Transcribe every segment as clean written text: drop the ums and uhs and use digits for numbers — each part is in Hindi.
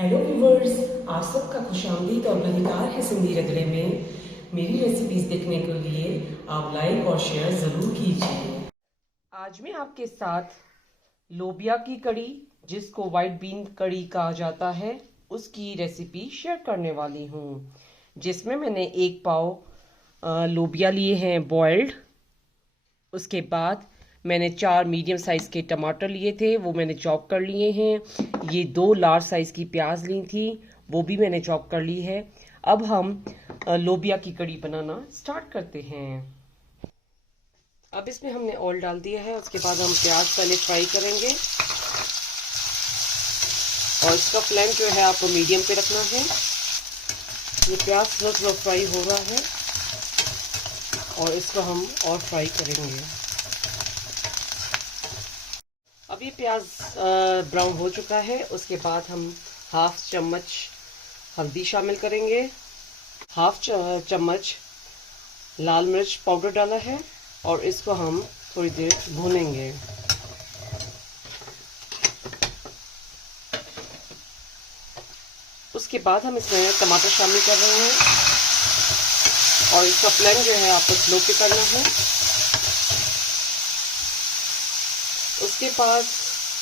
हेलो व्यूवर्स, आप सबका खुशामदीद और बदिकार है सिंधी रगड़े में। मेरी रेसिपीज देखने के लिए आप लाइक और शेयर ज़रूर कीजिए। आज मैं आपके साथ लोबिया की कड़ी, जिसको वाइट बीन कड़ी कहा जाता है, उसकी रेसिपी शेयर करने वाली हूँ। जिसमें मैंने 1 पाव लोबिया लिए हैं बॉइल्ड। उसके बाद मैंने 4 मीडियम साइज़ के टमाटर लिए थे, वो मैंने चॉप कर लिए हैं। ये 2 लार्ज साइज़ की प्याज ली थी, वो भी मैंने चॉप कर ली है। अब हम लोबिया की कड़ी बनाना स्टार्ट करते हैं। अब इसमें हमने ऑयल डाल दिया है। उसके बाद हम प्याज पहले फ्राई करेंगे और इसका फ्लेम जो है आपको मीडियम पे रखना है। ये प्याज स्लो स्लो फ्राई हो रहा है और इसको हम और फ्राई करेंगे। अब ये प्याज ब्राउन हो चुका है। उसके बाद हम 1/2 चम्मच हल्दी शामिल करेंगे, 1/2 चम्मच लाल मिर्च पाउडर डाला है और इसको हम थोड़ी देर भूनेंगे। उसके बाद हम इसमें टमाटर शामिल कर रहे हैं और इसका फ्लेम जो है आपको स्लो पे करना है। उसके बाद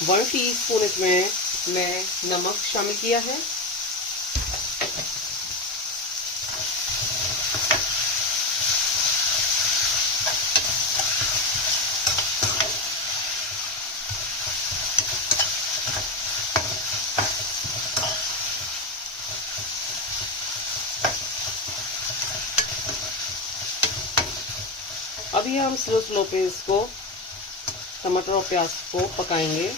1 टीस्पून इसमें मैं नमक शामिल किया है। अभी हम स्लो स्लो पे इसको टमाटर और प्याज को पकाएंगे।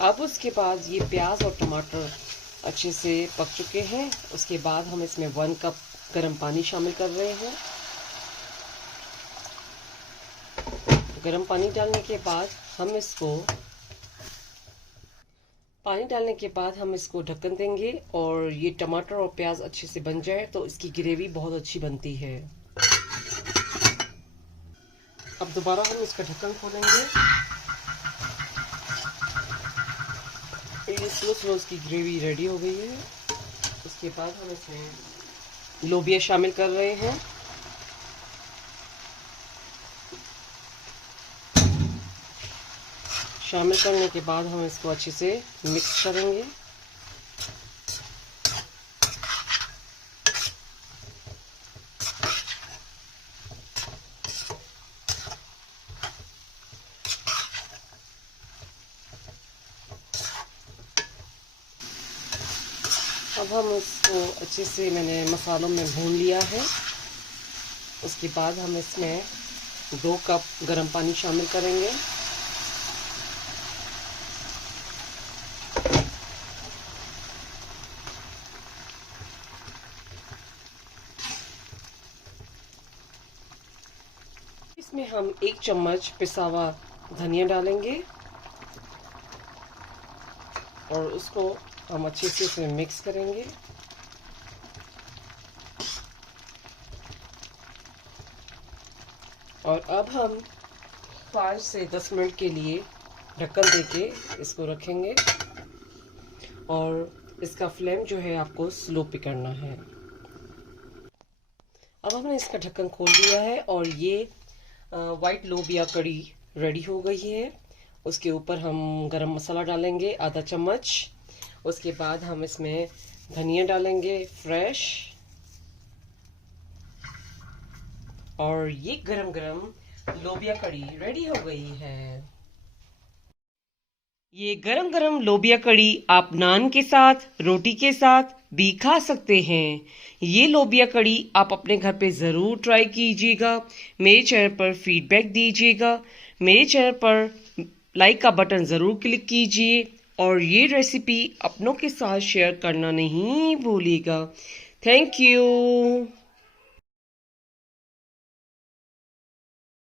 अब उसके बाद ये प्याज और टमाटर अच्छे से पक चुके हैं। उसके बाद हम इसमें 1 कप गर्म पानी शामिल कर रहे हैं। गर्म पानी डालने के बाद हम इसको ढक्कन देंगे और ये टमाटर और प्याज अच्छे से बन जाए तो इसकी ग्रेवी बहुत अच्छी बनती है। अब दोबारा हम इसका ढक्कन खोलेंगे। ये स्लो स्लो इसकी ग्रेवी रेडी हो गई है। उसके बाद हम इसमें लोबिया शामिल कर रहे हैं। शामिल करने के बाद हम इसको अच्छे से मिक्स करेंगे। अब हम इसको अच्छे से मैंने मसालों में भून लिया है। उसके बाद हम इसमें 2 कप गर्म पानी शामिल करेंगे। इसमें हम 1 चम्मच पिसा हुआ धनिया डालेंगे और उसको हम अच्छे से इसमें मिक्स करेंगे। और अब हम 5 से 10 मिनट के लिए ढक्कन देके इसको रखेंगे और इसका फ्लेम जो है आपको स्लो पे करना है। अब हमने इसका ढक्कन खोल दिया है और ये वाइट लोबिया कड़ी रेडी हो गई है। उसके ऊपर हम गरम मसाला डालेंगे आधा चम्मच। उसके बाद हम इसमें धनिया डालेंगे फ्रेश और ये गरम गरम लोबिया कड़ी रेडी हो गई है। ये गरम गरम लोबिया कड़ी आप नान के साथ, रोटी के साथ भी खा सकते हैं। ये लोबिया कड़ी आप अपने घर पे ज़रूर ट्राई कीजिएगा। मेरे चैनल पर फीडबैक दीजिएगा। मेरे चैनल पर लाइक का बटन ज़रूर क्लिक कीजिए और ये रेसिपी अपनों के साथ शेयर करना नहीं भूलिएगा। Thank you.